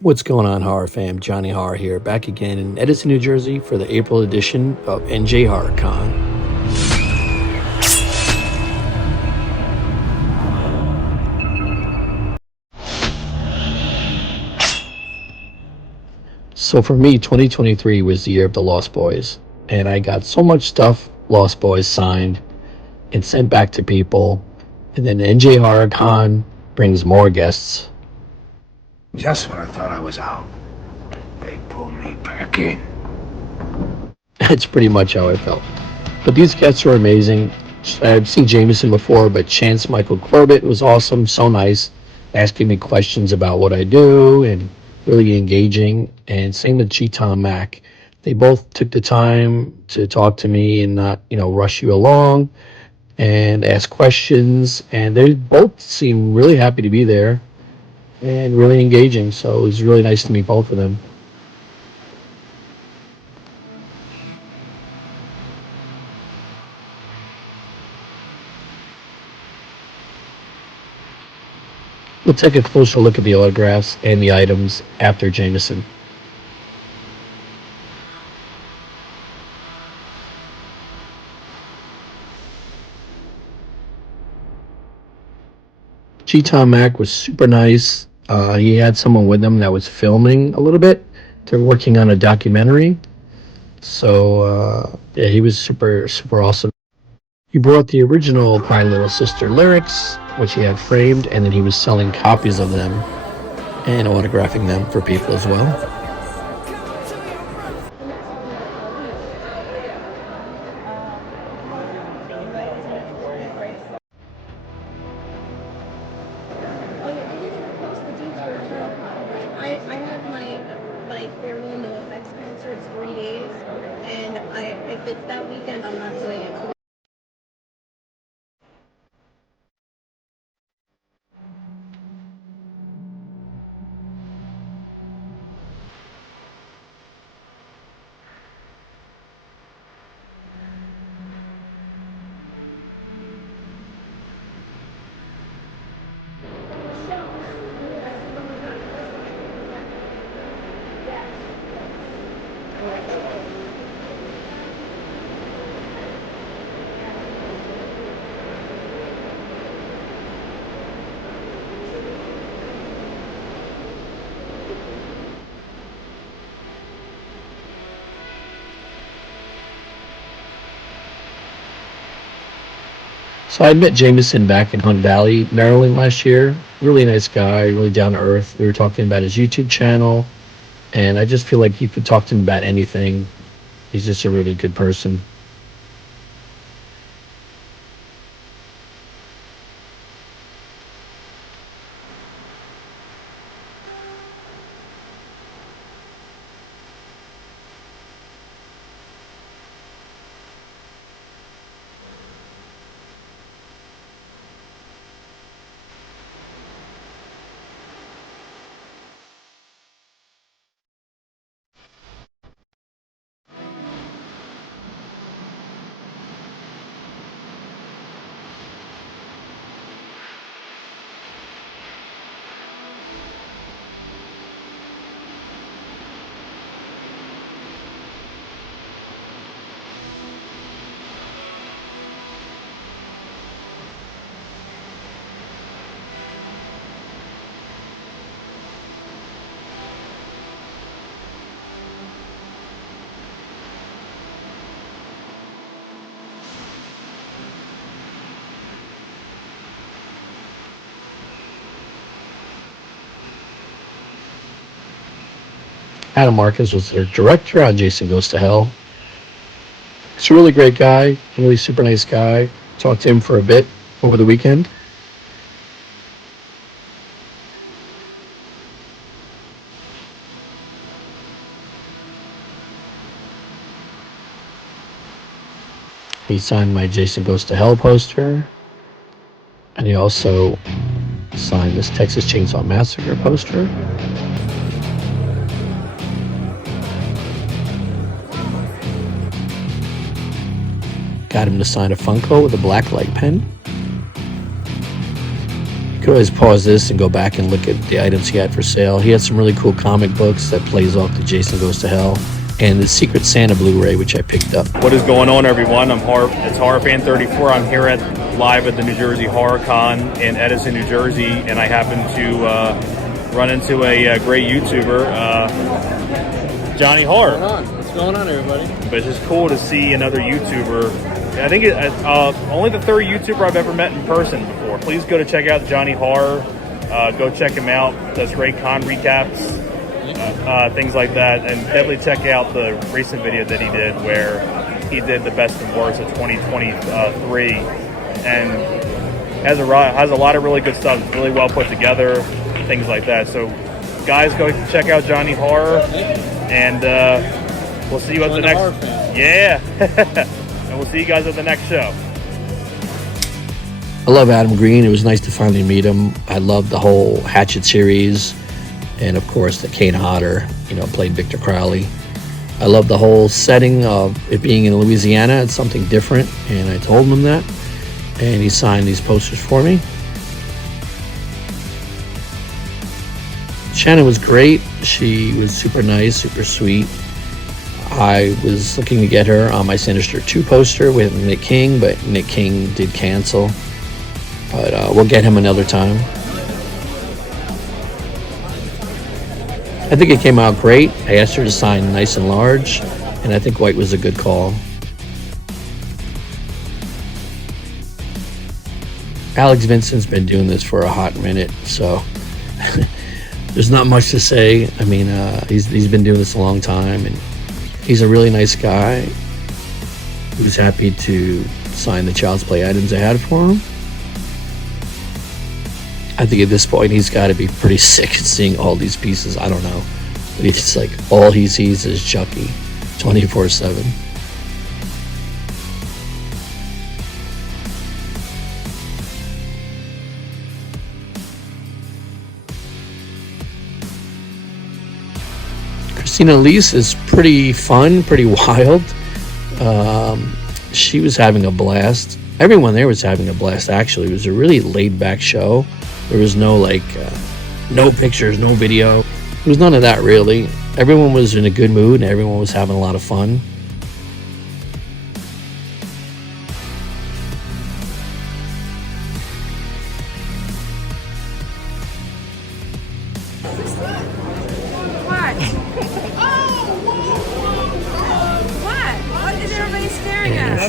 What's going on, horror fam? Johnny Horror here, back again in Edison, New Jersey for the April edition of NJ Horror Con. So for me, 2023 was the year of the Lost Boys, and I got so much stuff Lost Boys signed and sent back to people, and then NJ Horror Con brings more guests. Just when I thought I was out, they pulled me back in. That's pretty much how I felt. But these guests were amazing. I've seen Jamison before, but Chance Michael Corbitt was awesome, so nice, asking me questions about what I do and really engaging. And same with G-Tom Mac. They both took the time to talk to me and not, rush you along and ask questions. And they both seemed really happy to be there and really engaging. So it was really nice to meet both of them. We'll take a closer look at the autographs and the items after Jamison. G-Tom Mac was super nice. He had someone with him that was filming a little bit. They're working on a documentary. So, yeah, he was super, super awesome. He brought the original My Little Sister lyrics, which he had framed, and then he was selling copies of them and autographing them for people as well. So I met Jamison back in Hunt Valley, Maryland last year. Really nice guy, really down to earth. We were talking about his YouTube channel, and I just feel like you could talk to him about anything. He's just a really good person. Adam Marcus was their director on Jason Goes to Hell. He's a really great guy, really super nice guy. Talked to him for a bit over the weekend. He signed my Jason Goes to Hell poster. And he also signed this Texas Chainsaw Massacre poster. Got him to sign a Funko with a black light pen. could always pause this and go back and look at the items he had for sale. He had some really cool comic books that plays off the Jason Goes to Hell, and the Secret Santa Blu-ray, which I picked up. What is going on, everyone? It's Horror Fan 34. I'm here live at the New Jersey Horror Con in Edison, New Jersey, and I happen to run into a great YouTuber, Johnny Horror. What's going on, everybody? But it's just cool to see another YouTuber. I think only the third YouTuber I've ever met in person before. Please go to check out Johnny Horror. Go check him out. Does great con recaps, things like that. And definitely check out the recent video that he did where he did the best and worst of 2023. And has a lot of really good stuff. It's really well put together, things like that. So guys, go check out Johnny Horror. And we'll see you at the next... Yeah. And we'll see you guys at the next show. I love Adam Green. It was nice to finally meet him. I love the whole Hatchet series. And of course, the Kane Hodder, played Victor Crowley. I love the whole setting of it being in Louisiana. It's something different. And I told him that. And he signed these posters for me. Shannyn was great. She was super nice, super sweet. I was looking to get her on my Sinister 2 poster with Nick King, but Nick King did cancel. But we'll get him another time. I think it came out great. I asked her to sign nice and large, and I think white was a good call. Alex Vincent's been doing this for a hot minute, so there's not much to say. I mean, he's been doing this a long time, and he's a really nice guy who's happy to sign the Child's Play items I had for him. I think at this point he's got to be pretty sick of seeing all these pieces. I don't know. But it's like all he sees is Chucky 24/7. Elise is pretty fun, pretty wild. She was having a blast. Everyone there was having a blast, actually. It was a really laid-back show. There was no pictures, no video. There was none of that, really. Everyone was in a good mood, and everyone was having a lot of fun.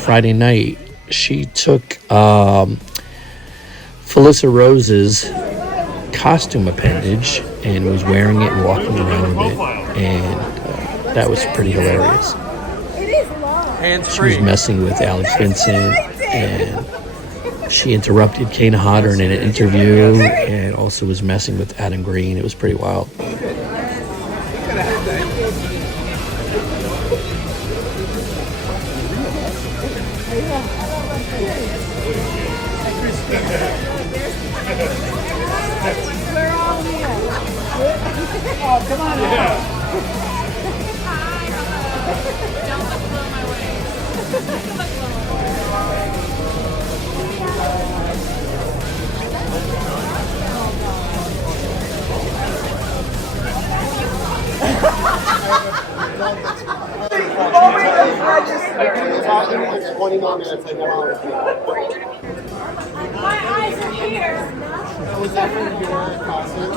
Friday night, she took Felissa Rose's costume appendage and was wearing it and walking around with it, and that was pretty hilarious. She was messing with Alex Vincent, and she interrupted Kane Hodder in an interview, and also was messing with Adam Green. It was pretty wild. Come on out. Don't look below my waist. My eyes are here. Was that for your costume?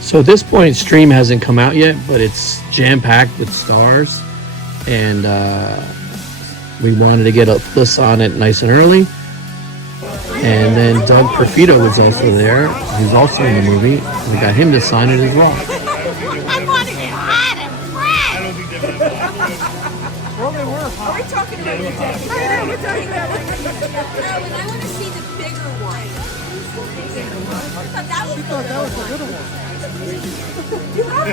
So at this point, Stream hasn't come out yet, but it's jam-packed with stars, and we wanted to get a list on it nice and early. And then Doug Perfido was also there, who's also in the movie. We got him to sign it as well. I want to get hot and fresh. Well, they were hot. Are we talking about the jacket? I know, we're talking about it. No, and I want to see the bigger one. I thought that was the little one. You have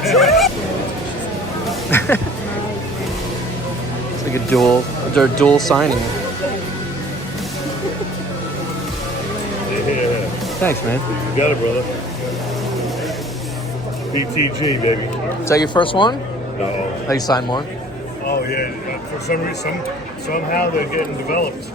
It's like a dual signing. Yeah. Thanks, man. You got it, brother. BTG, baby. Is that your first one? No. Oh, you signed more? Oh, yeah. For some reason, somehow they're getting developed.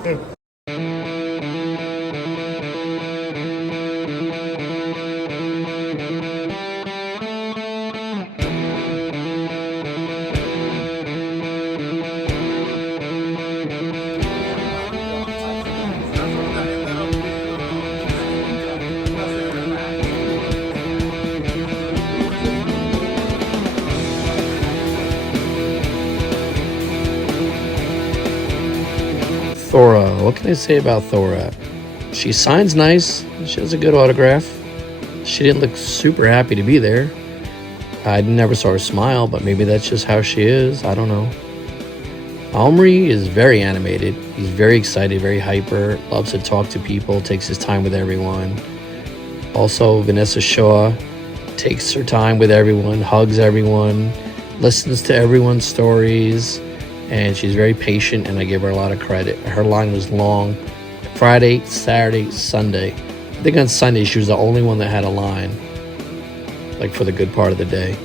Thora, what can I say about Thora? She signs nice. She has a good autograph. She didn't look super happy to be there. I never saw her smile, but maybe that's just how she is. I don't know. Omri is very animated. He's very excited, very hyper, loves to talk to people, takes his time with everyone. Also, Vinessa Shaw takes her time with everyone, hugs everyone, listens to everyone's stories, and she's very patient, and I give her a lot of credit. Her line was long. Friday, Saturday, Sunday. I think on Sunday she was the only one that had a line, like for the good part of the day.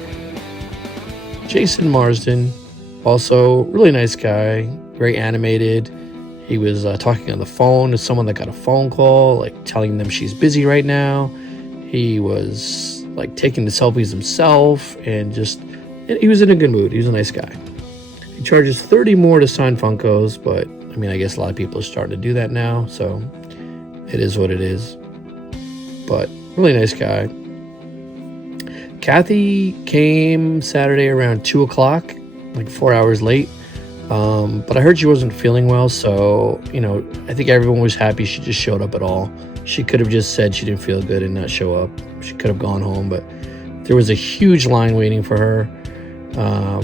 Jason Marsden, also really nice guy, very animated. He was talking on the phone to someone that got a phone call, like telling them she's busy right now. He was like taking the selfies himself, and just, he was in a good mood. He was a nice guy. He charges $30 more to sign Funkos, but I mean, I guess a lot of people are starting to do that now, so it is what it is. But really nice guy. Kathy came Saturday around 2 o'clock, like 4 hours late. But I heard she wasn't feeling well, so, you know, I think everyone was happy she just showed up at all. She could have just said she didn't feel good and not show up. She could have gone home, but there was a huge line waiting for her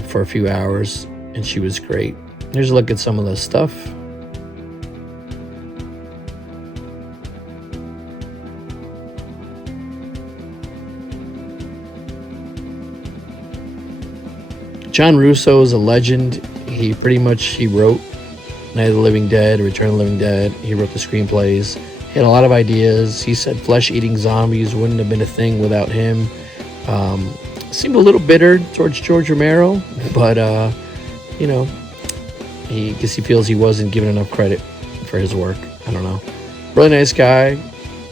for a few hours, and she was great. Here's a look at some of the stuff. John Russo is a legend. He wrote Night of the Living Dead, Return of the Living Dead. He wrote the screenplays. He had a lot of ideas. He said flesh-eating zombies wouldn't have been a thing without him. Seemed a little bitter towards George Romero, but you know, I guess he feels he wasn't given enough credit for his work. I don't know. Really nice guy.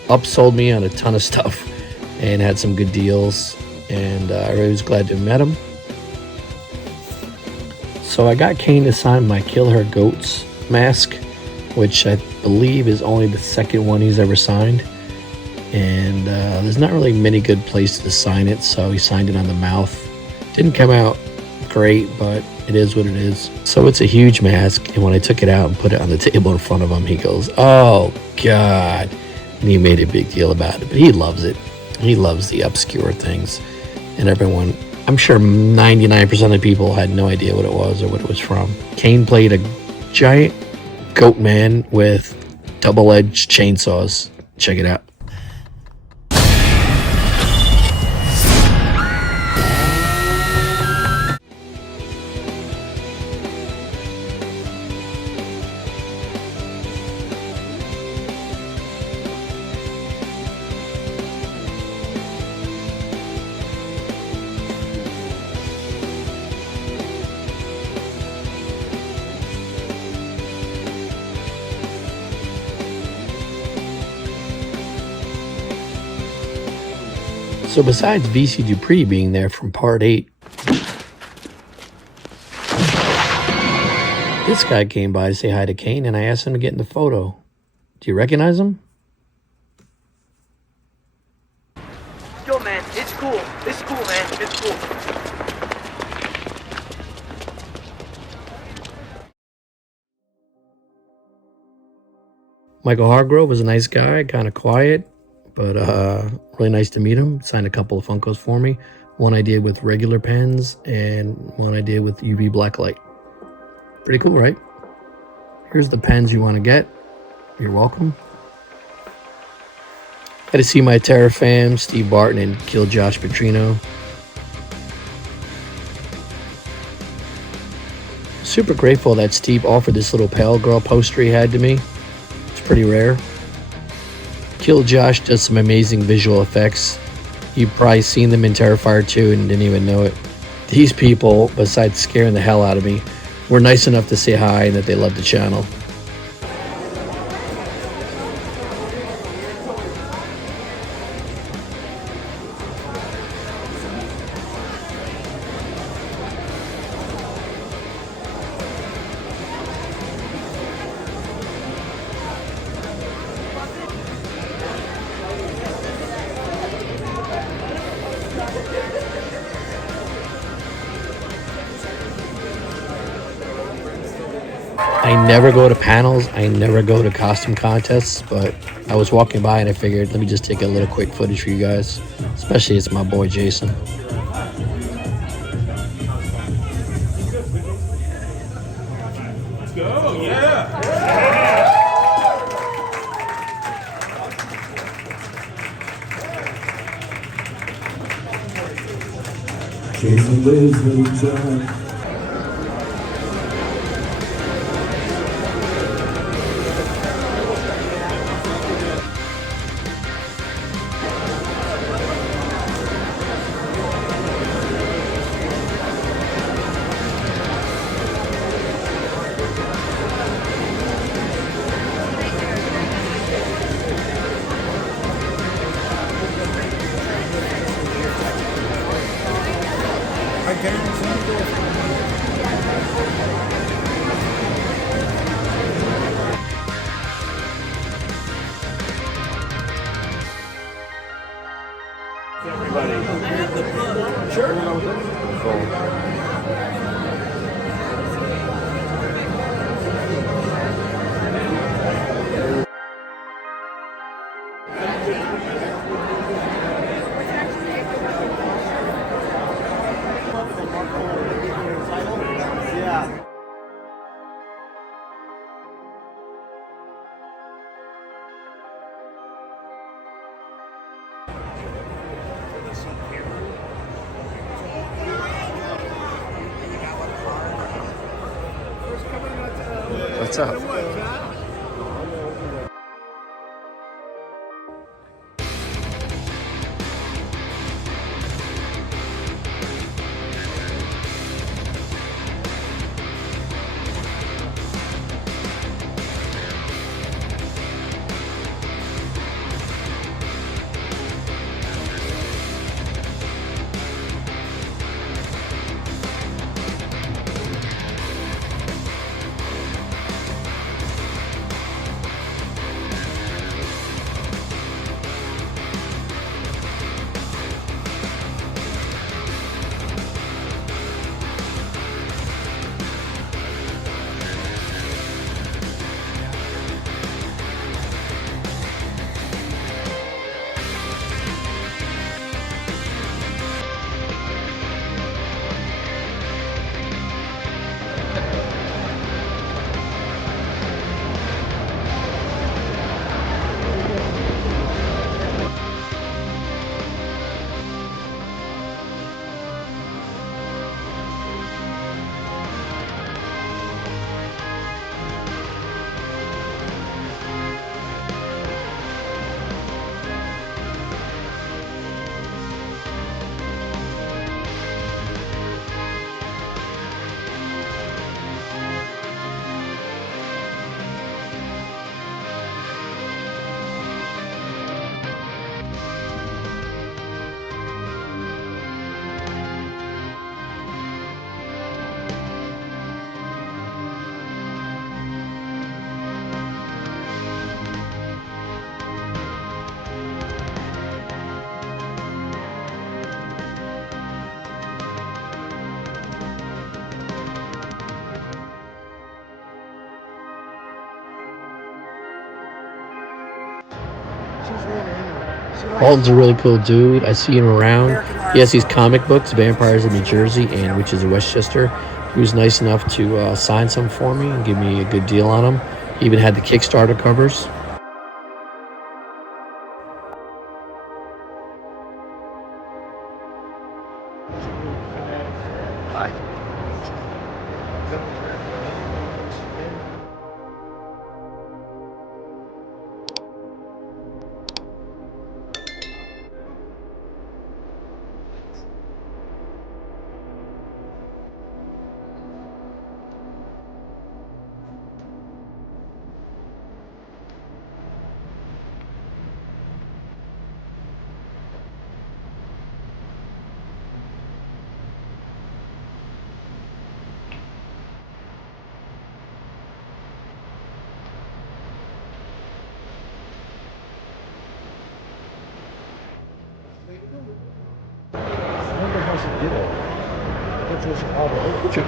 Upsold me on a ton of stuff and had some good deals. And I really was glad to have met him. So I got Kane to sign my Kill Her Goats mask, which I believe is only the second one he's ever signed. And there's not really many good places to sign it, so he signed it on the mouth. Didn't come out great, but it is what it is. So it's a huge mask, and when I took it out and put it on the table in front of him, he goes, "Oh, God." And he made a big deal about it, but he loves it. He loves the obscure things. And everyone, I'm sure 99% of the people had no idea what it was or what it was from. Kane played a giant goat man with double-edged chainsaws. Check it out. So besides VC Dupree being there from part 8, this guy came by to say hi to Kane, and I asked him to get in the photo. Do you recognize him? Yo, man, it's cool. It's cool, man. It's cool. Michael Hargrove was a nice guy, kind of quiet, but really nice to meet him. Signed a couple of Funkos for me. One I did with regular pens and one I did with UV blacklight. Pretty cool, right? Here's the pens you want to get. You're welcome. Got to see my Terra fam, Steve Barton and Kill Josh Petrino. Super grateful that Steve offered this little pale girl poster he had to me. It's pretty rare. Kill Josh does some amazing visual effects. You've probably seen them in Terrifier 2 and didn't even know it. These people, besides scaring the hell out of me, were nice enough to say hi and that they loved the channel. I never go to panels, I never go to costume contests, but I was walking by and I figured, let me just take a little quick footage for you guys, especially it's my boy Jason. Jason lives with John. What's up? Alton's a really cool dude. I see him around. He has these comic books, Vampires of New Jersey and Witches of Westchester. He was nice enough to sign some for me and give me a good deal on them. He even had the Kickstarter covers.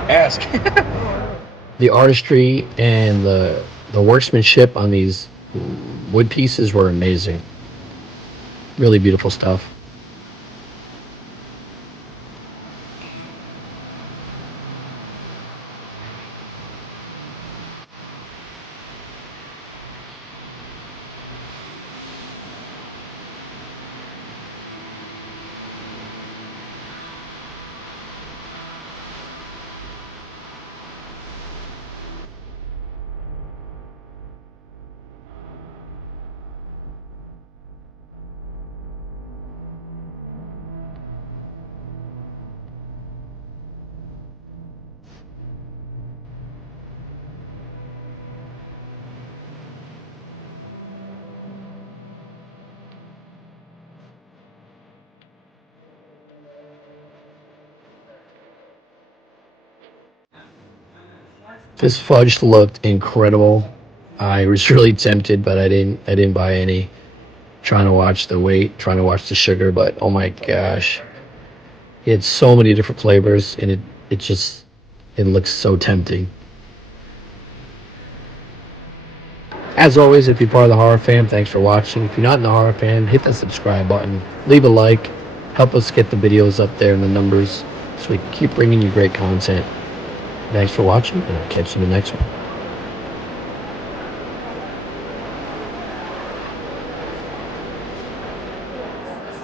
Ask. The artistry and the workmanship on these wood pieces were amazing. Really beautiful stuff. This fudge looked incredible. I was really tempted, but I didn't buy any. Trying to watch the weight, trying to watch the sugar, but oh my gosh. It had so many different flavors and it looks so tempting. As always, if you're part of the horror fam, thanks for watching. If you're not in the horror fam, hit the subscribe button, leave a like, help us get the videos up there in the numbers so we can keep bringing you great content. Thanks for watching, and I'll catch you in the next one.